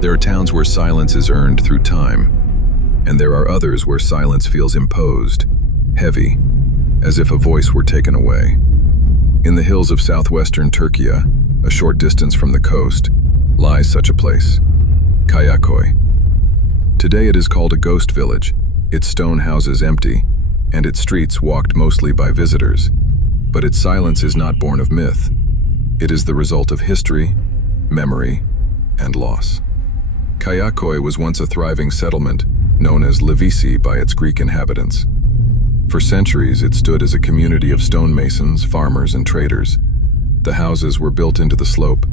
There are towns where silence is earned through time, and there are others where silence feels imposed, heavy, as if a voice were taken away. In the hills of southwestern Turkey, a short distance from the coast, lies such a place, Kayaköy. Today it is called a ghost village, its stone houses empty, and its streets walked mostly by visitors. But its silence is not born of myth. It is the result of history, memory, and loss. Kayaköy was once a thriving settlement, known as Levisi by its Greek inhabitants. For centuries, it stood as a community of stonemasons, farmers, and traders. The houses were built into the slope,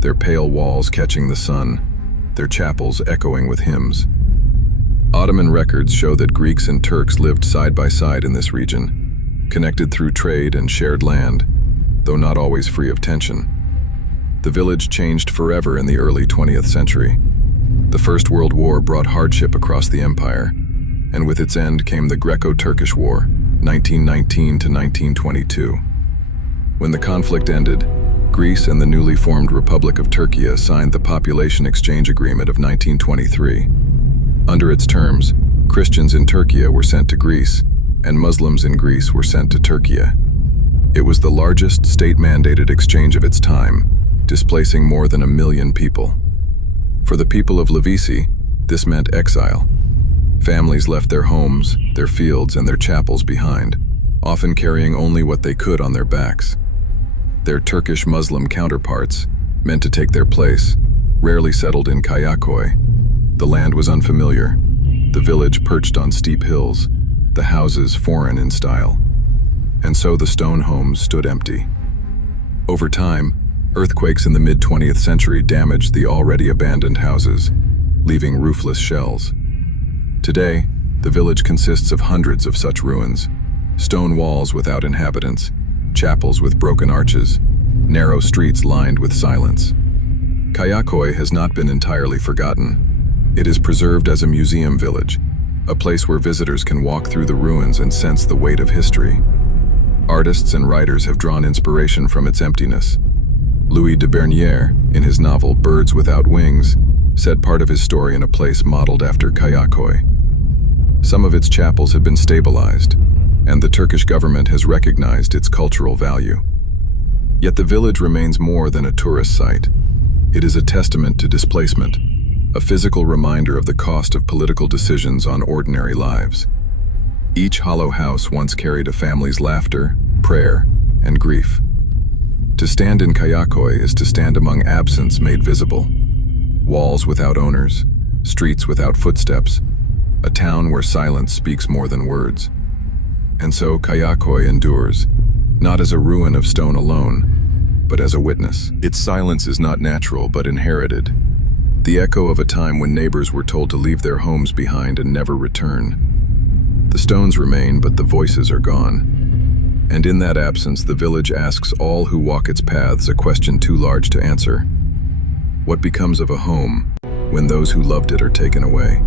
their pale walls catching the sun, their chapels echoing with hymns. Ottoman records show that Greeks and Turks lived side by side in this region, connected through trade and shared land, though not always free of tension. The village changed forever in the early 20th century. The First World War brought hardship across the empire, and with its end came the Greco-Turkish War, 1919 to 1922. When the conflict ended, Greece and the newly formed Republic of Turkey signed the Population Exchange Agreement of 1923. Under its terms, Christians in Turkey were sent to Greece, and Muslims in Greece were sent to Turkey. It was the largest state-mandated exchange of its time, displacing more than 1 million people. For the people of Levisi, this meant exile. Families left their homes, their fields, and their chapels behind, often carrying only what they could on their backs. Their Turkish Muslim counterparts, meant to take their place, rarely settled in Kayaköy. The land was unfamiliar, the village perched on steep hills, the houses foreign in style. And so the stone homes stood empty. Over time, earthquakes in the mid-20th century damaged the already abandoned houses, leaving roofless shells. Today, the village consists of hundreds of such ruins, stone walls without inhabitants, chapels with broken arches, narrow streets lined with silence. Kayaköy has not been entirely forgotten. It is preserved as a museum village, a place where visitors can walk through the ruins and sense the weight of history. Artists and writers have drawn inspiration from its emptiness. Louis de Bernière, in his novel Birds Without Wings, set part of his story in a place modeled after Kayaköy. Some of its chapels have been stabilized, and the Turkish government has recognized its cultural value. Yet the village remains more than a tourist site. It is a testament to displacement, a physical reminder of the cost of political decisions on ordinary lives. Each hollow house once carried a family's laughter, prayer, and grief. To stand in Kayaköy is to stand among absence made visible. Walls without owners, streets without footsteps, a town where silence speaks more than words. And so Kayaköy endures, not as a ruin of stone alone, but as a witness. Its silence is not natural but inherited, the echo of a time when neighbors were told to leave their homes behind and never return. The stones remain, but the voices are gone. And in that absence, the village asks all who walk its paths a question too large to answer. What becomes of a home when those who loved it are taken away?